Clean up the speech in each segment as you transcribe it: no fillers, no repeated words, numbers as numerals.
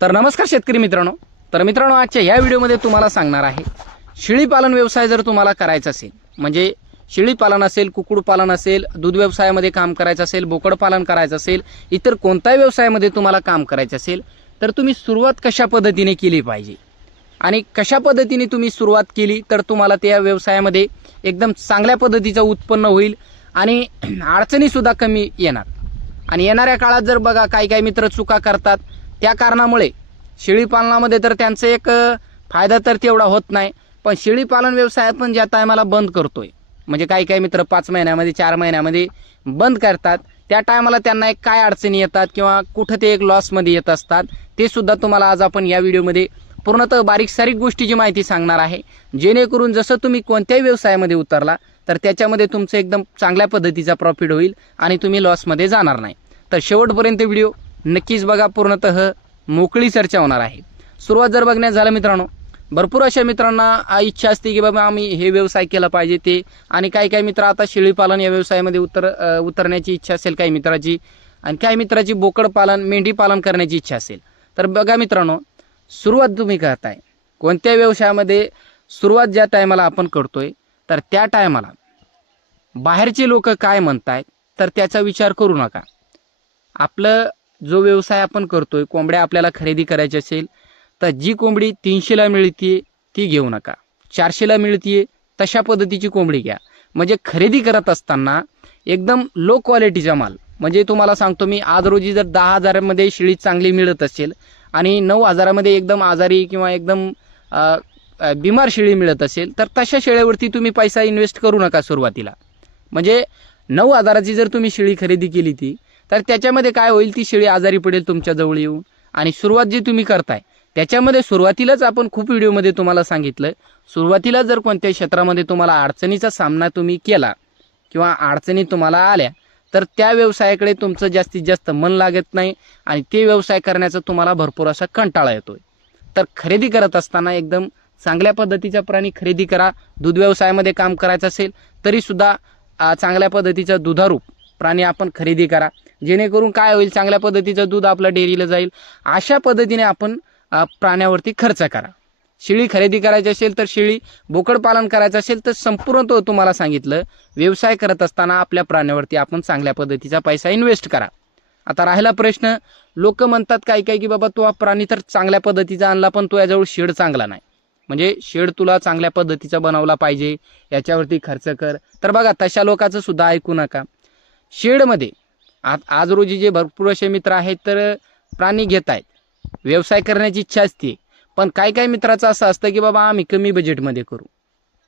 तर नमस्कार शेतकरी मित्रांनो. आजच्या या व्हिडिओमध्ये तुम्हाला सांगणार आहे, शेळी पालन व्यवसाय जर तुम्हाला करायचा असेल, म्हणजे शेळी पालन असेल, कुक्कुट पालन असेल, दूध व्यवसायामध्ये काम करायचं असेल, बोकड पालन करायचं असेल, इतर कोणत्याही व्यवसायामध्ये तुम्हाला काम करायचं असेल, तर तुम्ही सुरुवात कशा पद्धतीने केली पाहिजे आणि कशा पद्धतीने तुम्ही सुरुवात केली तर तुम्हाला त्या व्यवसायामध्ये एकदम चांगल्या पद्धतीचं उत्पन्न होईल आणि अडचणी सुद्धा कमी येणार. आणि येणाऱ्या काळात जर बघा काही मित्र चुका करतात, त्या कारणामुळे शेळी पालनामध्ये तर त्यांचा एक फायदा तर तेवढा होत नाही, पण शेळी पालन व्यवसाय आपण ज्या टायमाला बंद करतोय, म्हणजे काही मित्र 5 महिन्यामध्ये 4 महिन्यामध्ये बंद करतात, त्या टायमाला त्यांना एक काय अडचणी येतात किंवा कुठं ते एक लॉसमध्ये येत असतात, ते सुद्धा तुम्हाला आज आपण या व्हिडिओमध्ये पूर्णतः बारीक सारीक गोष्टीची माहिती सांगणार आहे, जेणेकरून जसं तुम्ही कोणत्याही व्यवसायामध्ये उतरला तर त्याच्यामध्ये तुमचं एकदम चांगल्या पद्धतीचा प्रॉफिट होईल आणि तुम्ही लॉसमध्ये जाणार नाही. तर शेवटपर्यंत व्हिडिओ नक्कीच बघा, पूर्णतः मोकळी चर्चा होणार आहे. सुरुवात जर बघण्यात झालं मित्रांनो, भरपूर अशा मित्रांना इच्छा असते की बाबा आम्ही हे व्यवसाय केला पाहिजे ते, आणि काही मित्र आता शेळी पालन या व्यवसायामध्ये उतरण्याची इच्छा असेल काही मित्राची, आणि काही मित्राची बोकड पालन मेंढी पालन करण्याची इच्छा असेल. तर बघा मित्रांनो, सुरुवात तुम्ही करताय कोणत्या व्यवसायामध्ये, सुरुवात ज्या टायमाला आपण करतोय तर त्या टायमाला बाहेरचे लोक काय म्हणतायत तर त्याचा विचार करू नका. आपलं जो व्यवसाय आपण करतोय, कोंबड्या आपल्याला खरेदी करायची असेल तर जी कोंबडी 300ला मिळते ती घेऊ नका, 400ला मिळते तशा पद्धतीची कोंबडी घ्या. म्हणजे खरेदी करत असताना एकदम लो क्वालिटीचा माल, म्हणजे तुम्हाला सांगतो मी, आज रोजी जर 10,000मध्ये शेळी चांगली मिळत असेल आणि 9,000मध्ये एकदम आजारी किंवा एकदम बिमार शेळी मिळत असेल तर तशा शेळ्यावरती तुम्ही पैसा इन्व्हेस्ट करू नका सुरुवातीला. म्हणजे 9,000ची जर तुम्ही शेळी खरेदी केली ती, तर त्याच्यामध्ये काय होईल, ती शेळी आजारी पडेल तुमच्या जवळ येऊन. आणि सुरुवात जी तुम्ही करताय त्याच्यामध्ये सुरुवातीलाच आपण खूप व्हिडिओमध्ये तुम्हाला सांगितलं, सुरुवातीला जर कोणत्याही क्षेत्रामध्ये तुम्हाला अडचणीचा सामना तुम्ही केला किंवा अडचणी तुम्हाला आल्या तर त्या व्यवसायाकडे तुमचं जास्तीत जास्त मन लागत नाही आणि ते व्यवसाय करण्याचा तुम्हाला भरपूर असा कंटाळा येतोय. तर खरेदी करत असताना एकदम चांगल्या पद्धतीचा प्राणी खरेदी करा. दूध व्यवसायामध्ये काम करायचं असेल तरी सुद्धा चांगल्या पद्धतीचा दुधारू प्राणी आपण खरेदी करा, जेणेकरून काय होईल, चांगल्या पद्धतीचं दूध आपलं डेअरीला जाईल. अशा पद्धतीने आपण प्राण्यावरती खर्च करा. शेळी खरेदी करायची असेल तर शेळी, बोकड पालन करायचं असेल तर संपूर्ण तो तुम्हाला सांगितलं, व्यवसाय करत असताना आपल्या प्राण्यावरती आपण चांगल्या पद्धतीचा पैसा इन्व्हेस्ट करा. आता राहिला प्रश्न, लोक म्हणतात काही की बाबा तो प्राणी तर चांगल्या पद्धतीचा आणला पण तो याजवळ शेड चांगला नाही, म्हणजे शेड तुला चांगल्या पद्धतीचा बनवला पाहिजे, याच्यावरती खर्च कर. तर बघा, तशा लोकांचं सुद्धा ऐकू नका. शेडमध्ये आज रोजी जे भरपूर असे मित्र आहेत तर प्राणी घेत आहेत, व्यवसाय करण्याची इच्छा असते, पण काही मित्राचं असं असतं की बाबा आम्ही कमी बजेटमध्ये करू.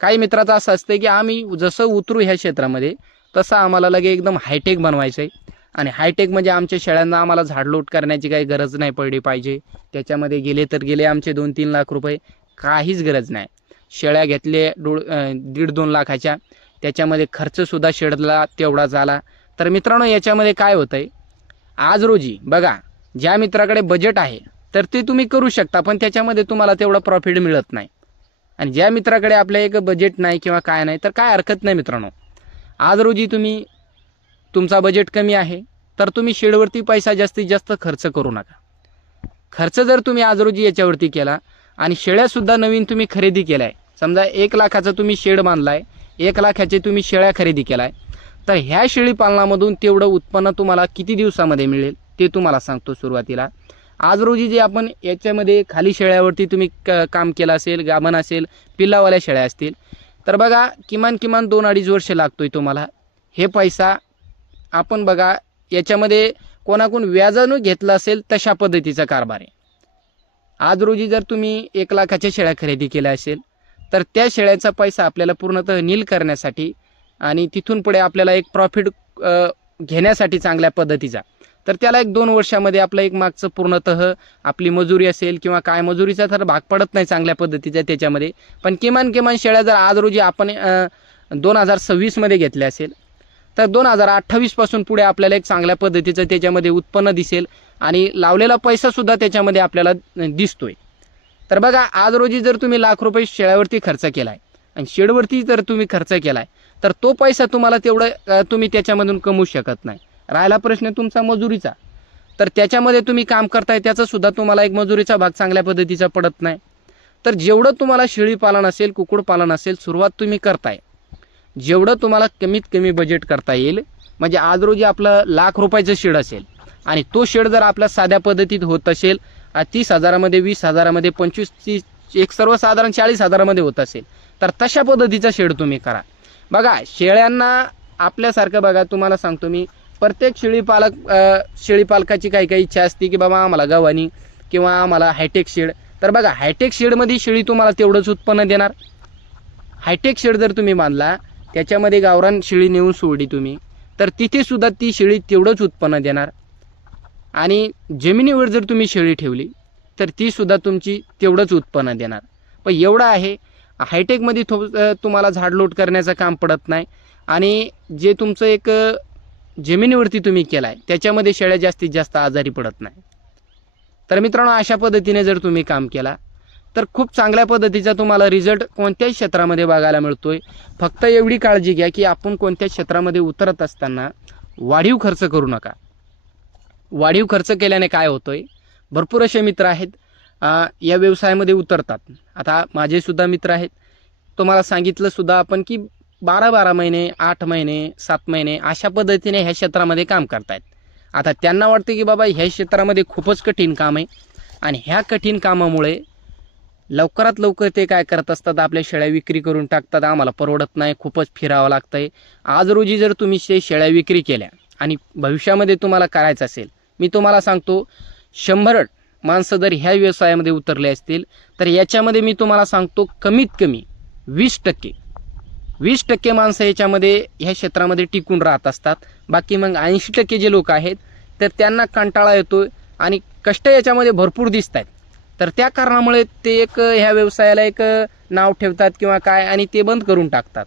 काही मित्राचं असं असतं की आम्ही जसं उतरू ह्या क्षेत्रामध्ये तसं आम्हाला लगे एकदम हायटेक बनवायचं आहे, आणि हायटेक म्हणजे आमच्या शेळ्यांना आम्हाला झाडलोट करण्याची काही गरज नाही पडली पाहिजे, त्याच्यामध्ये गेले तर गेले आमचे 2-3 लाख रुपये, काहीच गरज नाही. शेळ्या घेतले 1.5-2 लाखाच्या, त्याच्यामध्ये खर्चसुद्धा शेडला तेवढा झाला. तर मित्रांनो, याच्यामध्ये काय होतं आहे, आज रोजी बघा, ज्या मित्राकडे बजेट आहे तर ते तुम्ही करू शकता, पण त्याच्यामध्ये तुम्हाला तेवढं प्रॉफिट मिळत नाही. आणि ज्या मित्राकडे आपल्या एक बजेट नाही किंवा काय नाही तर काय हरकत नाही मित्रांनो. आज रोजी तुमचा बजेट कमी आहे तर तुम्ही शेडवरती पैसा जास्तीत जास्त खर्च करू नका. खर्च जर तुम्ही आज रोजी याच्यावरती केला आणि शेळ्यासुद्धा नवीन तुम्ही खरेदी केलाय, समजा 1 लाखाचा तुम्ही शेड बांधलाय, 1 लाखाचे तुम्ही शेळ्या खरेदी केलाय, तर ह्या शेळी पालनामधून तेवढं उत्पन्न तुम्हाला किती दिवसामध्ये मिळेल ते तुम्हाला सांगतो. सुरुवातीला आज रोजी जे आपण याच्यामध्ये खाली शेळ्यावरती तुम्ही काम केलं असेल, गाभण असेल, पिल्लावाल्या शेळ्या असतील, तर बघा किमान 2-2.5 वर्ष लागतोय तुम्हाला. हे पैसा आपण बघा याच्यामध्ये कोणाकडून व्याजानं घेतलं असेल तशा पद्धतीचा कारभार आहे. आज रोजी जर तुम्ही 1 लाखाच्या शेळ्या खरेदी केल्या असेल तर त्या शेळ्याचा पैसा आपल्याला पूर्णतः नील करण्यासाठी आणि तिथून पुढे आपल्याला एक प्रॉफिट घेण्यासाठी चांगल्या पद्धतीचा, तर त्याला 1-2 वर्षामध्ये आपलं एक मागचं पूर्णतः आपली मजुरी असेल किंवा काय, मजुरीचा तर भाग पडत नाही चांगल्या पद्धतीचा त्याच्यामध्ये, पण किमान शेळ्या जर आज रोजी आपण 2026मध्ये घेतल्या असेल तर 2028 पासून पुढे आपल्याला एक चांगल्या पद्धतीचं त्याच्यामध्ये उत्पन्न दिसेल आणि लावलेला पैसासुद्धा त्याच्यामध्ये आपल्याला दिसतोय. तर बघा, आज रोजी जर तुम्ही लाख रुपये शेळ्यावरती खर्च केलाय आणि शेडवरती जर तुम्ही खर्च केलाय तर तो पैसा तुम्हाला तेवढं तुम्ही त्याच्यामधून कमवू शकत नाही. राहिला प्रश्न तुमचा मजुरीचा, तर त्याच्यामध्ये तुम्ही काम करताय त्याचं सुद्धा तुम्हाला एक मजुरीचा भाग चांगल्या पद्धतीचा पडत नाही. तर जेवढं तुम्हाला शेळी पालन असेल, कुक्कुट पालन असेल, सुरुवात तुम्ही करताय, जेवढं तुम्हाला कमीत कमी बजेट करता येईल, म्हणजे आज रोजी आपलं ₹1,00,000 शेड असेल आणि तो शेड जर आपल्या साध्या पद्धतीत होत असेल 30,000मध्ये, 20,000मध्ये, 25-30, एक सर्वसाधारण 40,000मध्ये होत असेल, तर तशा पद्धतीचा शेड तुम्ही करा. बघा शेळ्यांना आपल्यासारखं, बघा तुम्हाला सांगतो मी, प्रत्येक शेळीपालकाची काही इच्छा असते की बाबा आम्हाला गव्हाणी किंवा आम्हाला हायटेक शेड. तर बघा हायटेक शेडमध्ये शेळी तुम्हाला तेवढंच उत्पन्न देणार. हायटेक शेड जर तुम्ही बांधला, त्याच्यामध्ये गावरान शेळी नेऊन सोडली तुम्ही, तर तिथे सुद्धा ती शेळी तेवढंच उत्पन्न देणार. आणि जमिनीवर जर तुम्ही शेळी ठेवली तर ती सुद्धा तुमची तेवढंच उत्पन्न देणार. पण एवढं आहे, हायटेकमध्ये तुम्हाला झाडलोट करण्याचं काम पडत नाही आणि जे तुमचं एक जमिनीवरती तुम्ही केलं आहे त्याच्यामध्ये शेळ्या जास्तीत जास्त आजारी पडत नाही. तर मित्रांनो, अशा पद्धतीने जर तुम्ही काम केला तर खूप चांगल्या पद्धतीचा तुम्हाला रिझल्ट कोणत्याही क्षेत्रामध्ये बघायला मिळतोय. फक्त एवढी काळजी घ्या की आपण कोणत्याच क्षेत्रामध्ये उतरत असताना वाढीव खर्च करू नका. वाढीव खर्च केल्याने काय होतोय, भरपूर असे मित्र आहेत या व्यवसायामध्ये उतरतात. आता माझे सुद्धा मित्र आहेत, तुम्हाला सांगितलं सुद्धा आपण की 12 महिने, 8 महिने, 7 महिने अशा पद्धतीने ह्या क्षेत्रामध्ये काम करतायत. आता त्यांना वाटते की बाबा ह्या क्षेत्रामध्ये खूपच कठीण काम आहे आणि ह्या कठीण कामामुळे लवकरात लवकर ते काय करत असतात, आपल्या शेळ्या विक्री करून टाकतात. आम्हाला परवडत नाही, खूपच फिरावं लागतंय. आज रोजी जर तुम्ही शेळ्या विक्री केल्या आणि भविष्यामध्ये तुम्हाला करायचं असेल, मी तुम्हाला सांगतो 100 माणसं जर ह्या व्यवसायामध्ये उतरले असतील तर याच्यामध्ये मी तुम्हाला सांगतो कमीत कमी 20% माणसं याच्यामध्ये ह्या क्षेत्रामध्ये टिकून राहत असतात. बाकी मग 80% जे लोक आहेत तर त्यांना कंटाळा येतो आणि कष्ट याच्यामध्ये भरपूर दिसत आहेत. तर त्या कारणामुळे ते ह्या व्यवसायाला एक नाव ठेवतात किंवा काय आणि ते बंद करून टाकतात.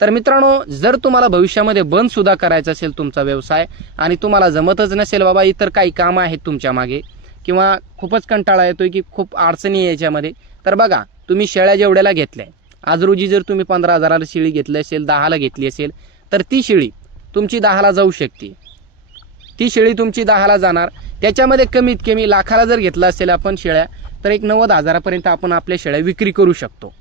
तर मित्रांनो, जर तुम्हाला भविष्यामध्ये बंद सुद्धा करायचा असेल तुमचा व्यवसाय आणि तुम्हाला जमतच नसेल बाबा, इतर काही कामं आहेत तुमच्या मागे किंवा खूपच कंटाळा येतोय की खूप अडचणी आहे याच्यामध्ये, तर बघा तुम्ही शेळ्या जेवढ्याला घेतल्या, आज रोजी जर तुम्ही 15,000ला शेळी घेतली असेल, 10ला घेतली असेल, तर ती शेळी तुमची 10ला जाऊ शकते. ती शेळी तुमची 10ला जाणार. त्याच्यामध्ये कमीत कमी लाखाला जर घेतला असेल आपण शेळ्या, तर एक 90,000पर्यंत आपण आपल्या शेळ्या विक्री करू शकतो.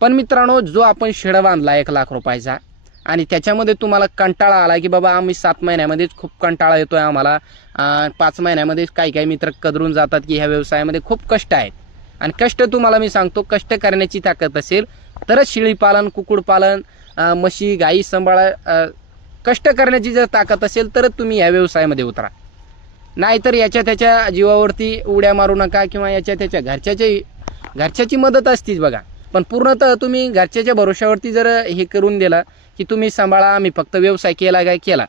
पण मित्रांनो, जो आपण शेळा बांधला ₹1,00,000 आणि त्याच्यामध्ये तुम्हाला कंटाळा आला की बाबा आम्ही 7 महिन्यामध्येच खूप कंटाळा येतोय आम्हाला, 5 महिन्यामध्ये काही मित्र कदरून जातात की ह्या व्यवसायामध्ये खूप कष्ट आहेत. आणि कष्ट तुम्हाला मी सांगतो, कष्ट करण्याची ताकद असेल तरच शेळीपालन, कुक्कुटपालन, म्हशी गाई सांभाळा, कष्ट करण्याची जर ताकद असेल तरच तुम्ही ह्या व्यवसायामध्ये उतरा. नाहीतर याच्या त्याच्या जीवावरती उड्या मारू नका किंवा याच्या त्याच्या घरच्याची मदत असतीच बघा, पण पूर्णतः तुम्ही घरच्याच्या भरोशावरती जर हे करून दिला की तुम्ही सांभाळा, आम्ही फक्त व्यवसाय केला,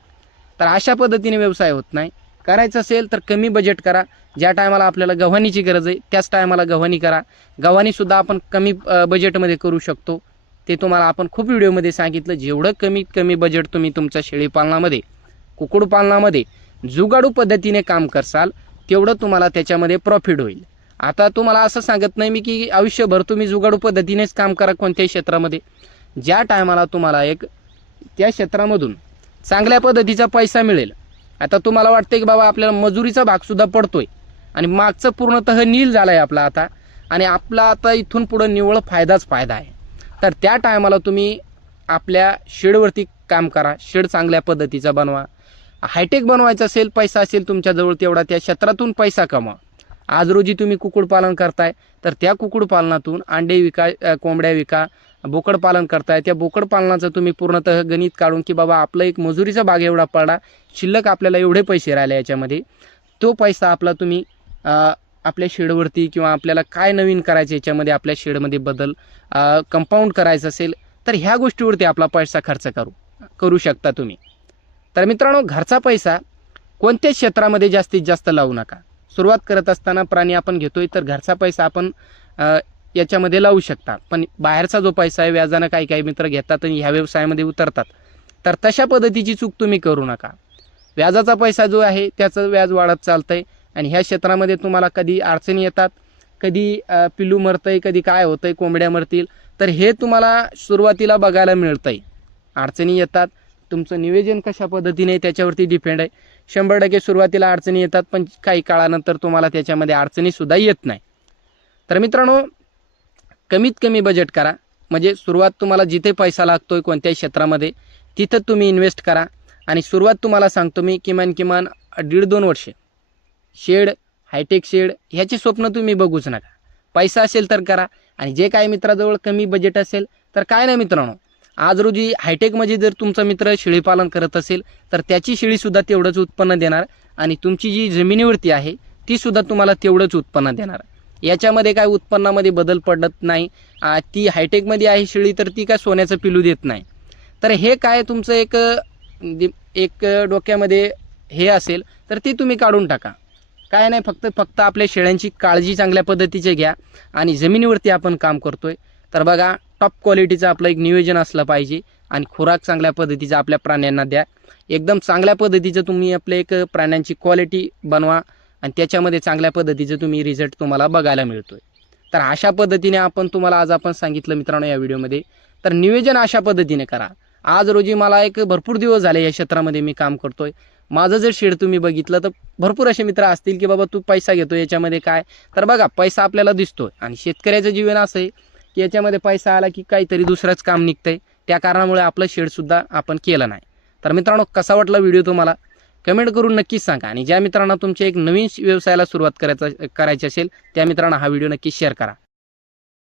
तर अशा पद्धतीने व्यवसाय होत नाही. करायचं असेल तर कमी बजेट करा. ज्या टायमाला आपल्याला गव्हाणीची गरज आहे त्याच टायमाला गव्हाणी करा. गव्हाणीसुद्धा आपण कमी बजेटमध्ये करू शकतो. ते तुम्हाला आपण खूप व्हिडिओमध्ये सांगितलं. जेवढं कमीत कमी बजेट तुम्ही तुमच्या शेळीपालनामध्ये, कुक्कुटपालनामध्ये जुगाडू पद्धतीने काम करसाल, तेवढं तुम्हाला त्याच्यामध्ये प्रॉफिट होईल. आता तुम्हाला असं सांगत नाही मी की आयुष्यभर तुम्ही जुगाडू पद्धतीनेच काम करा कोणत्याही क्षेत्रामध्ये. ज्या टायमाला तुम्हाला त्या क्षेत्रामधून चांगल्या पद्धतीचा पैसा मिळेल, आता तुम्हाला वाटते की बाबा आपल्याला मजुरीचा भागसुद्धा पडतोय आणि मागचं पूर्णतः नील झालं आहे आपला आता, आणि आपला आता इथून पुढं निव्वळ फायदाच फायदा आहे, तर त्या टायमाला तुम्ही आपल्या शेडवरती काम करा. शेड चांगल्या पद्धतीचा बनवा. हायटेक बनवायचं असेल, पैसा असेल तुमच्याजवळ तेवढा, त्या क्षेत्रातून पैसा कमवा. आज रोजी तुम्ही कुक्कुटपालन करताय तर त्या कुक्कुटपालनातून अंडे विका, कोंबड्या विका. बोकडपालन करताय, त्या बोकडपालनाचं तुम्ही पूर्णतः गणित काढून की बाबा आपलं एक मजुरीचा भाग एवढा पडला, शिल्लक आपल्याला एवढे पैसे राहिले याच्यामध्ये, तो पैसा आपला तुम्ही आपल्या शेडवरती किंवा आपल्याला काय नवीन करायचं याच्यामध्ये, आपल्या शेडमध्ये बदल कंपाऊंड करायचं असेल तर ह्या गोष्टीवरती आपला पैसा खर्च करू शकता तुम्ही. तर मित्रांनो, घरचा पैसा कोणत्याच क्षेत्रामध्ये जास्तीत जास्त लावू नका. सुरुवात करत असताना प्राणी आपण घेतोय तर घरचा पैसा आपण याच्यामध्ये लावू शकता. पण बाहेरचा जो पैसा आहे, व्याजानं काही मित्र घेतात आणि ह्या व्यवसायामध्ये उतरतात, तर तशा पद्धतीची चूक तुम्ही करू नका. व्याजाचा पैसा जो आहे त्याचं व्याज वाढत चालतंय आणि ह्या क्षेत्रामध्ये तुम्हाला कधी अडचणी येतात, कधी पिल्लू मरतंय, कधी काय होतंय, कोंबड्या मरतील, तर हे तुम्हाला सुरुवातीला बघायला मिळतंय. अडचणी येतात, तुमचं नियोजन कशा पद्धतीने त्याच्यावरती डिपेंड आहे. 100% सुरुवातीला अडचणी येतात, पण काही काळानंतर तुम्हाला त्याच्यामध्ये अडचणीसुद्धा येत नाही. तर मित्रांनो, कमीत कमी बजेट करा. म्हणजे सुरुवात तुम्हाला जिथे पैसा लागतोय कोणत्याही क्षेत्रामध्ये तिथं तुम्ही इन्व्हेस्ट करा. आणि सुरुवात तुम्हाला सांगतो मी, किमान 1.5-2 वर्ष शेड, हायटेक शेड ह्याची स्वप्न तुम्ही बघूच नका. पैसा असेल तर करा. आणि जे काही मित्राजवळ कमी बजेट असेल तर काय नाही मित्रांनो, आज रोजी हायटेकमध्ये जर तुमचा मित्र शेळीपालन करत असेल तर त्याची शेळीसुद्धा तेवढंच उत्पन्न देणार आणि तुमची जी जमिनीवरती आहे तीसुद्धा तुम्हाला तेवढंच उत्पन्न देणार. याच्यामध्ये काय उत्पन्नामध्ये बदल पडत नाही. ती हायटेकमध्ये आहे शेळी तर ती काय सोन्याचं पिलू देत नाही. तर हे काय तुमचं एक डोक्यामध्ये हे असेल तर ती तुम्ही काढून टाका. काय नाही, फक्त आपल्या शेळ्यांची काळजी चांगल्या पद्धतीचे घ्या. आणि जमिनीवरती आपण काम करतोय तर बघा, टॉप क्वालिटीचं आपलं एक नियोजन असलं पाहिजे आणि खुराक चांगल्या पद्धतीचा आपल्या प्राण्यांना द्या. एकदम चांगल्या पद्धतीचं तुम्ही आपले एक प्राण्यांची क्वालिटी बनवा आणि त्याच्यामध्ये चांगल्या पद्धतीचं तुम्ही रिझल्ट तुम्हाला बघायला मिळतोय. तर अशा पद्धतीने तुम्हाला आज आपण सांगितलं मित्रांनो या व्हिडिओमध्ये. तर नियोजन अशा पद्धतीने करा. आज रोजी मला एक भरपूर दिवस झाले या क्षेत्रामध्ये मी काम करतोय. माझं जर शेड तुम्ही बघितलं तर भरपूर असे मित्र असतील की बाबा तू पैसा घेतो याच्यामध्ये काय. तर बघा, पैसा आपल्याला दिसतोय आणि शेतकऱ्याचं जीवन असं आहे की याच्यामध्ये पैसा आला की काहीतरी दुसरंच काम निघतंय. त्या कारणामुळे आपलं शेडसुद्धा आपण केलं नाही. तर मित्रांनो, कसा वाटला व्हिडिओ तुम्हाला कमेंट करून नक्कीच सांगा. आणि ज्या मित्रांना तुमच्या एक नवीन व्यवसायाला सुरुवात करायची असेल त्या मित्रांना हा व्हिडिओ नक्की शेअर करा.